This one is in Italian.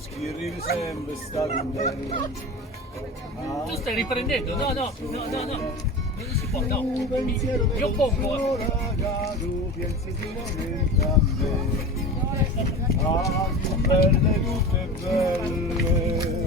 Schirri sempre sta contento. Tu stai riprendendo? No, no, no, no, no. Non si può, no. Io pongo. Pensi solamente a me. Ah, che belle, tutte belle.